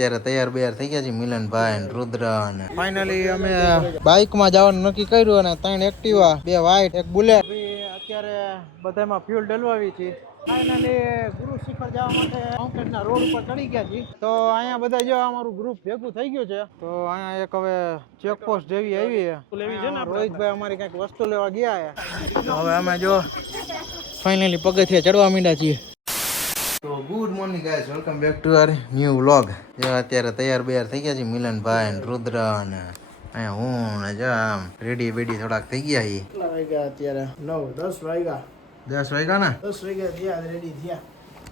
અત્યારે તૈયાર બૈયાર થઈ ગયા છે મિલનભાઈ અને રુદ્ર અને ફાઇનલી અમે બાઇકમાં જવાનું નક્કી કર્યું અને 3 એક્ટિવા 2 વ્હાઈટ 1 બુલેટ અત્યારે બધામાં ફ્યુલ ડલવાવી છે. ફાઇનલી ગુરુ શિખર જવા માટે માઉન્ટેનના રોડ ઉપર ચડી ગયા છીએ. તો અહીંયા બધા જો અમારું ગ્રુપ ભેગું થઈ ગયું છે. તો અહીંયા એક હવે ચેકપોસ્ટ જેવી આવી છે ને, રોહિતભાઈ અમારી કંઈક વસ્તુ લેવા ગયા છે. તો હવે અમે જો ફાઇનલી પગથિયે ચડવા માંડ્યા છીએ. તો good morning guys, welcome back to our new vlog. જો અત્યારે તૈયાર બૈયાર થઈ ગયા છે મિલનભાઈ અને રુદ્ર અને અહીંયા હું ને જો આમ રેડી બેડી થોડાક થઈ ગયા છીએ. કેટલા વાગ્યા અત્યારે? 9-10 વાગ્યા. 10 વાગ્યા ને? 10 વાગ્યા થયા રેડી થયા.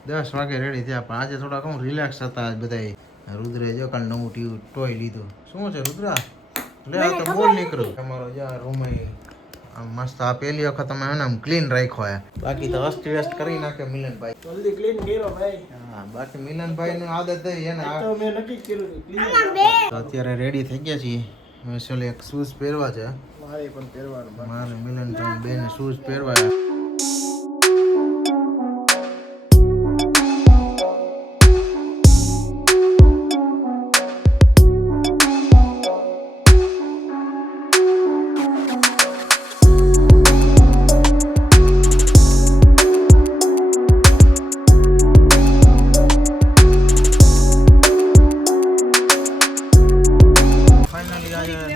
10 વાગે રેડી થયા, પણ આજે થોડા કહું રિલેક્સ હતા બધા. રુદ્રે જો કાલ નવું ટોય લીધું. શું છે રુદ્રા? લે આ તો બોલ નીકળ્યું. તમારો જો રૂમ મસ્ત આ પહેલી વખત અમે આમ ક્લીન રાખ્યો. બાકી તો અસ્ત વ્યસ્ત કરી નાખે મિલનભાઈ. જલ્દી ક્લીન કર્યો ભાઈ. હા, બાકી મિલનભાઈ ની આદત થઈ એને. તો મેં નક્કી કર્યું ક્લીન. અત્યારે રેડી થઈ ગયા છીએ. સ્પેશિયલ એક શૂઝ પહેરવા છે. મારે પણ પહેરવાનું. મારે મિલનભાઈ બેને શૂઝ પહેરવા.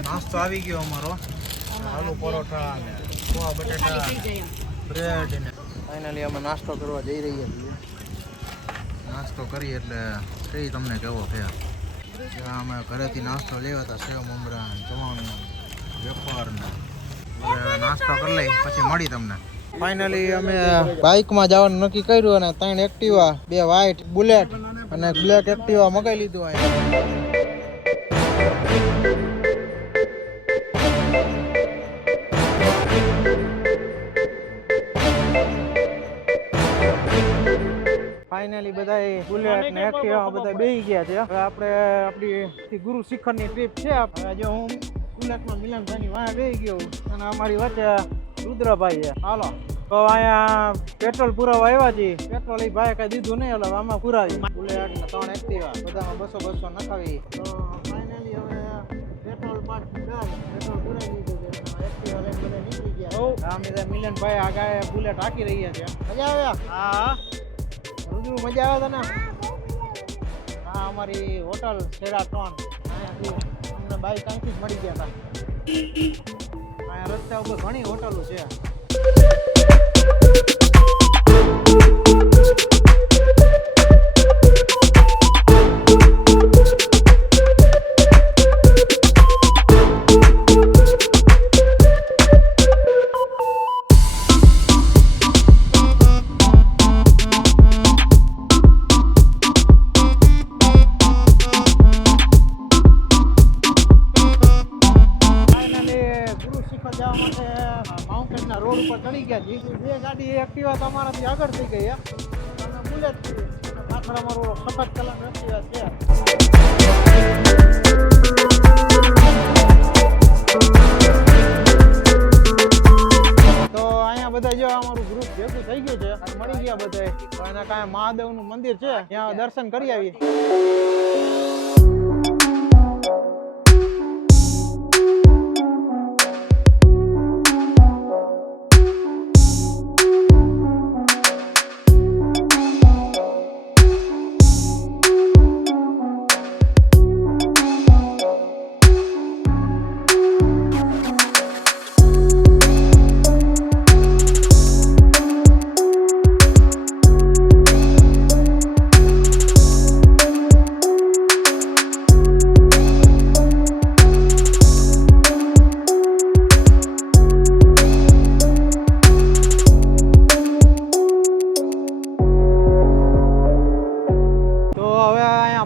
નાસ્તો આવી ગયો અમારો. આલુ પરોઠા ને પોવા બટેટા બ્રેડ ને ફાઇનલી અમે નાસ્તો કરવા જઈ રહ્યા છીએ. નાસ્તો કરી એટલે કઈ તમને કેવો છે. અમે ઘરેથી નાસ્તો લેવા હતા, સેવ મમરા ચવાણું વેફર ને નાસ્તો કરી લઈ પછી મળી તમને. ફાઇનલી અમે બાઇકમાં જવાનું નક્કી કર્યું અને 3 એક્ટિવા 2 વ્હાઈટ બુલેટ અને બ્લેક એક્ટિવા મગાવી લીધું. અહીંયા ફાઇનલી બધા બુલેટ ને એક્ટિવા બધા બેસી ગયા છે. હવે આપણે આપણી ગુરુ શિખર ની ટ્રીપ છે. જો હું બુલેટમાં મિલનભાઈ ની વાંહે બેસી ગયો અને અમારી વચ્ચે રુદ્રભાઈ છે. હાલો તો અહીંયા પેટ્રોલ પુરાવા આવ્યા છીએ. પેટ્રોલ એ ભાઈ કઈ દીધું નહીં, એટલે આમાં પુરાવી બુલેટ ને 3 એક્ટિવા બધામાં 200 નખાવી. તો ફાઇનલી હવે પેટ્રોલ પેટ્રોલ પુરાવી દીધું છે. એક્ટિવા લઈને બધા નીકળી ગયા. આમ બધા મિલનભાઈ આગળ બુલેટ રાખી રહ્યા છે. મજા આવ્યા? હા રુદ્રુ મજા આવે તને? હા, અમારી હોટલ શેરાટોન. અહીંયાથી અમને બાઈક અહીંથી જ મળી ગયા હતા. અહીંયા રસ્તા ઉપર ઘણી હોટલો છે. માઉન્ટેનના રોડ ઉપર ચડી ગયા છીએ. 2 ગાડી એક્ટિવા તો અમારાથી આગળ થઈ ગઈ અને બુલેટ પાછળ અમારો સફેદ કલર એક્ટિવા છે. તો અહીંયા બધા જો અમારું ગ્રુપ ભેગું થઈ ગયું છે અને મળી ગયા બધા. તો એના કાંઈ મહાદેવનું મંદિર છે, ત્યાં દર્શન કરી આવી.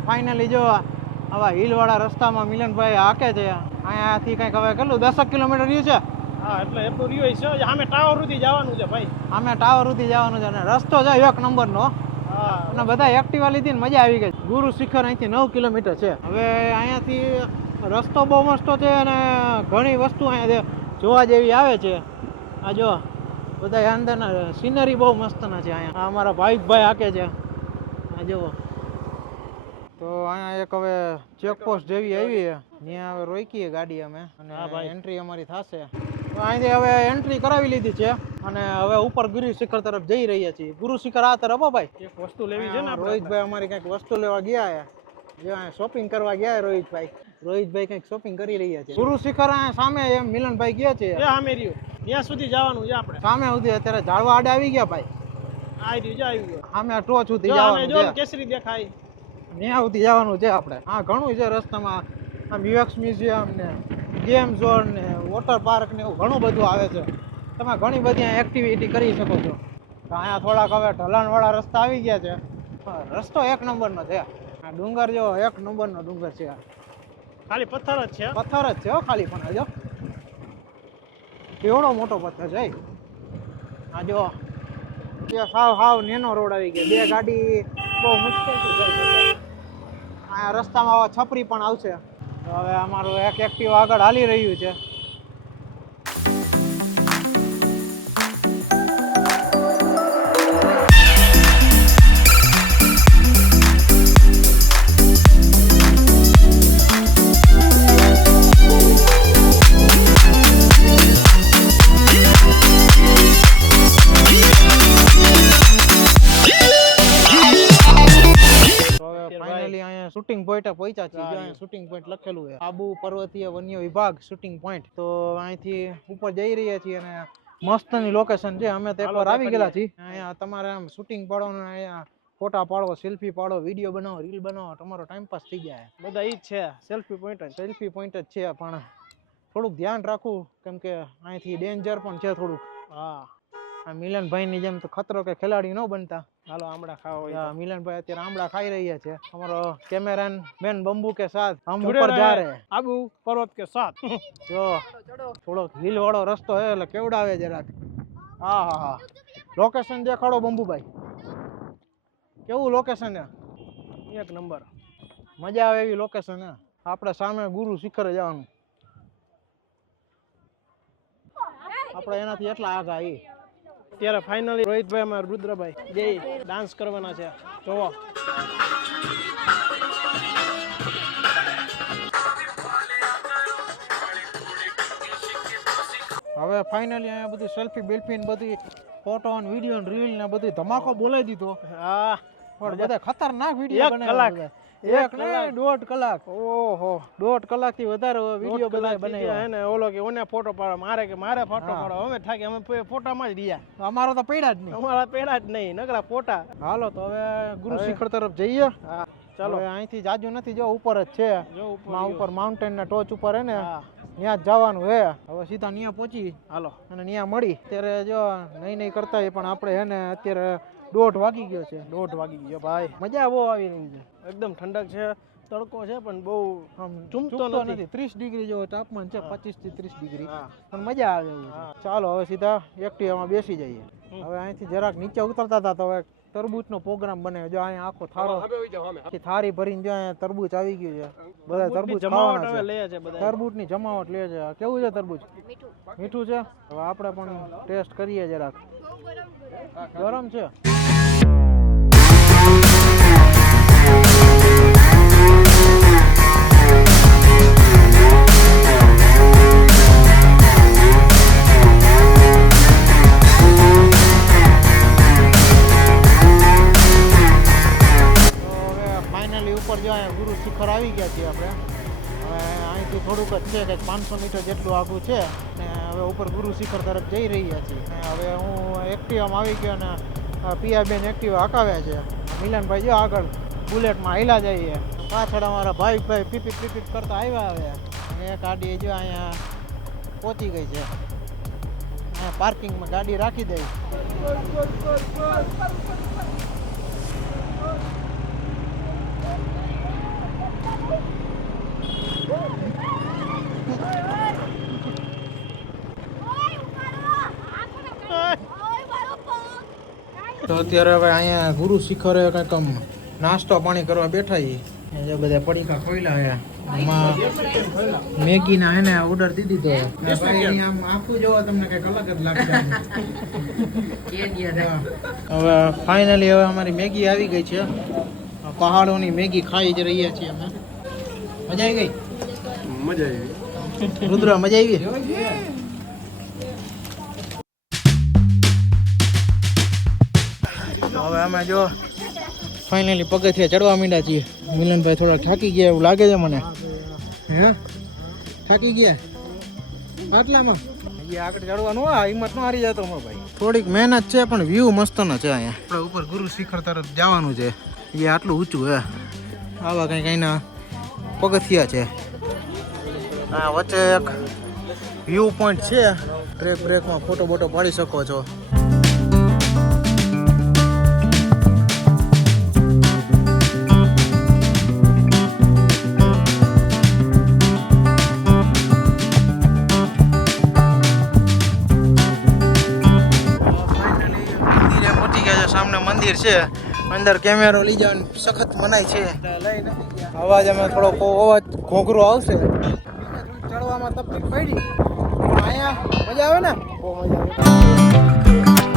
ફાઇનલી જો આવા હિલવાળા રસ્તામાં મિલનભાઈ હાકે છે. અહીંયાથી કંઈક હવે કેટલું 10 કિલોમીટર રહ્યું છે. હા, એટલે એટલું રહ્યું છે. સામે ટાવર સુધી જવાનું છે ભાઈ. સામે ટાવર સુધી જવાનું છે અને રસ્તો છે 1 નંબરનો. હા, અને બધા એક્ટિવા લીધી ને મજા આવી ગઈ. ગુરુ શિખર અહીંથી 9 કિલોમીટર છે. હવે અહીંયાથી રસ્તો બહુ મસ્ત છે અને ઘણી વસ્તુ અહીંયા જોવા જેવી આવે છે. આ જો બધા અંદરના સિનરી બહુ મસ્તના છે. અહીંયા અમારા ભાઈ હાકે છે. આ જુઓ તો અહીંયા એક હવે ચેકપોસ્ટ જેવી આવી છે, ત્યાં હવે રોકીએ ગાડી અમે અને એન્ટ્રી અમારી થશે. તો અહીંથી હવે એન્ટ્રી કરાવી લીધી છે અને હવે ઉપર ગુરુ શિખર તરફ જઈ રહ્યા છીએ. ગુરુ શિખર આ તરફ હો ભાઈ, એક વસ્તુ લેવી છે ને આપણે. રોહિતભાઈ અમારી કંઈક વસ્તુ લેવા ગયા છે, જે શોપિંગ કરવા ગયા રોહિતભાઈ કંઈક શોપિંગ કરી રહ્યા છે. ગુરુ શિખર અહીંયા સામે એમ મિલનભાઈ ગયા છે, સામે રહ્યું ત્યાં સુધી જવાનું છે આપણે. સામે સુધી અત્યારે ઝાડવા આડે આવી ગયા ભાઈ, આવી ગયો સામે આ ટોચ સુધી જો જવાનું જો છે, કેસરી દેખાય ત્યાં સુધી જવાનું છે આપણે. હા ઘણું છે રસ્તામાં, આમ યુએક્સ મ્યુઝિયમ ને ગેમ ઝોન ને વોટર પાર્ક ને એવું ઘણું બધું આવે છે. તમે ઘણી બધી એક્ટિવિટી કરી શકો છો. તો અહીંયા થોડાક હવે ઢલાણવાળા રસ્તા આવી ગયા છે. રસ્તો એક નંબરનો છે. આ ડુંગર જો એક નંબરનો ડુંગર છે. ખાલી પથ્થર જ છે, પથ્થર જ છે હો ખાલી, પણ જો કેવડો મોટો પથ્થર છે. આ જો સાવ નેનો રોડ આવી ગયો, બે ગાડી બહુ મુશ્કેલથી જાય છે. આ રસ્તામાં હવે છપરી પણ આવશે. તો હવે અમારું એક એક્ટિવ આગળ હાલી રહ્યું છે. શૂટિંગ પોઈન્ટ પહોંચ્યા છીએ. જો શૂટિંગ પોઈન્ટ લખેલું છે, આબુ પર્વતીય વન્ય વિભાગ શૂટિંગ પોઈન્ટ. તો અહીંથી ઉપર જઈ રહ્યા છીએ અને મસ્તની લોકેશન છે. અમે તો એકવાર આવી ગયેલા છીએ. અહીંયા તમારે આમ શૂટિંગ પાડવાનું, અહીંયા ફોટા પાડો, સેલ્ફી પાડો, વિડીયો બનાવો, રીલ બનાવો, તમારો ટાઈમ પાસ થઈ જાય. બધા ઈ જ છે, સેલ્ફી પોઈન્ટ જ છે. પણ થોડુંક ધ્યાન રાખવું, કેમ કે અહીંથી ડેન્જર પણ છે થોડુંક. હા, મિલનભાઈ ની જેમ તો ખતરો કે ખેલાડી ન બનતા. હાલો આમળા ખાવા હોય. મિલનભાઈ અત્યારે આમળા ખાઈ રહ્યા છે. અમારો કેમેરામેન મેન બંબુ કે સાથ હમ ઉપર જા રહે, આબુ પર્વત કે સાથ. જો થોડોક હિલ વાળો રસ્તો છે એટલે કેવડાવે જરાક. હા લોકેશન દેખાડો બંબુભાઈ, કેવું લોકેશન છે? એક નંબર, મજા આવે એવી લોકેશન છે. આપણે સામે ગુરુ શિખરે જવાનું, આપણે એનાથી એટલા આગા આવી. ત્યારે ફાઇનલી રોહિતભાઈ અમારા રુદ્રભાઈ બે ડાન્સ કરવાના છે. જોવો હવે ફાઇનલી અહીંયા બધી સેલ્ફી બેલ્ફી ને બધી ફોટો ને વિડીયો ને રીલ ને બધી ધમાકો બોલાવી દીધો. હા, પણ બધા ખતરનાક વિડીયો બનાવ્યા. એક ને 1.5 કલાક. ઓહો, 1.5 કલાક થી વધારે વિડીયો બધા બનાવ્યા. હે ને ઓલો કે ઓને ફોટો પાડો, મારે ફોટો પાડો. અમે થાકી, અમે ફોટામાં જ રહ્યા. અમારો તો પડ્યા જ નહીં. અમારા પેડા જ નહીં, નકરા ફોટા. હાલો તો હવે ગુરુ શિખર તરફ જઈએ. હા ચાલો. અહીંથી જાજુ નથી, જો ઉપર જ છે. જો ઉપર માઉન્ટેન ના ટોચ ઉપર હે ને, ત્યાં જ જવાનું હે. હવે સીધા ત્યાં પહોંચી હાલો અને ત્યાં મળી. અત્યારે જો નહીં કરતા પણ આપણે હે ને અત્યારે 1:30 વાગી ગયો છે. 1:30 વાગી ગયો ભાઈ. મજા બહુ આવી રહી છે. એકદમ ઠંડક છે, તડકો છે પણ બહુ આમ ચૂમતો નથી. 30 ડિગ્રી જેવો તાપમાન છે, 25 થી 30 ડિગ્રી. પણ મજા આવે એવું છે. ચાલો હવે સીધા એક્ટિવામાં બેસી જઈએ. હવે અહીંથી જરાક નીચે ઉતરતા હતા તો હવે તરબૂચનો પ્રોગ્રામ બને. જો અહીંયા આખો થારો થારી ભરીને જો અહીંયા તરબૂચ આવી ગયું છે. બધા તરબૂચ ખાવાના છે. તરબૂચની જમાવટ લે છે. કેવું છે તરબૂચ? મીઠું છે. હવે આપણે પણ ટેસ્ટ કરીએ જરાક. ગરમ છે. ઉપર જો અહીંયા ગુરુ શિખર આવી ગયા છીએ આપણે. હવે અહીંથી થોડુંક જ છે, કંઈક 500 મીટર જેટલું આગું છે ને હવે ઉપર ગુરુ શિખર તરફ જઈ રહ્યા છીએ. હવે હું એક્ટિવામાં આવી ગયો ને પિયાબેન એક્ટિવા હકાવ્યા છે. મિલનભાઈ જો આગળ બુલેટમાં હાલ્યા જઈએ. પાછળ અમારા ભાઈ પીપીટ કરતા આવ્યા હવે. અને એક ગાડી જો અહીંયા પહોંચી ગઈ છે. અહીંયા પાર્કિંગમાં ગાડી રાખી દઈ. તો અત્યારે હવે અહીંયા ગુરુ શિખરે કંઈક આમ નાસ્તો પાણી કરવા બેઠા છીએ. જે બધા પડીકા ખોઈલા છે, એમાં મેગીના હે ને ઓર્ડર દીધી તો ભાઈ આમ આખું જોવો તમને કંઈક અલગ જ લાગશે. હવે ફાઇનલી હવે અમારી મેગી આવી ગઈ છે. પહાડોની મેગી ખાઈ જ રહ્યા છીએ અમે. મજા આવી ગઈ? મજા આવી. રુદ્ર મજા આવી? તો હવે અમે જો ફાઇનલી પગથિયા ચડવા માંડ્યા છીએ. મિલનભાઈ થોડા થાકી ગયા એવું લાગે છે મને. હે થાકી ગયા આટલામાં? આગળ ચડવાનું હોય હિંમત ન હારી જતો અમારો ભાઈ. થોડીક મહેનત છે પણ વ્યૂ મસ્ત ન છે અહીંયા. આપણે ઉપર ગુરુ શિખર તરફ જવાનું છે. એ આટલું ઊંચું હે. આવા કંઈક અહીંના પગથિયા છે. આ વચ્ચે એક વ્યૂ પોઈન્ટ છે. ટ્રેક બ્રેકમાં ફોટો બોટો પાડી શકો છો. સામે મંદિર છે. અંદર કેમેરો લઈ જવાની સખત મનાઈ છે. લઈ નથી ગયા. અવાજ અમે થોડો અવાજ ઘોઘરો આવશે. ચડવામાં તકલીફ પડી. અહીંયા મજા આવે ને? બહુ મજા આવે.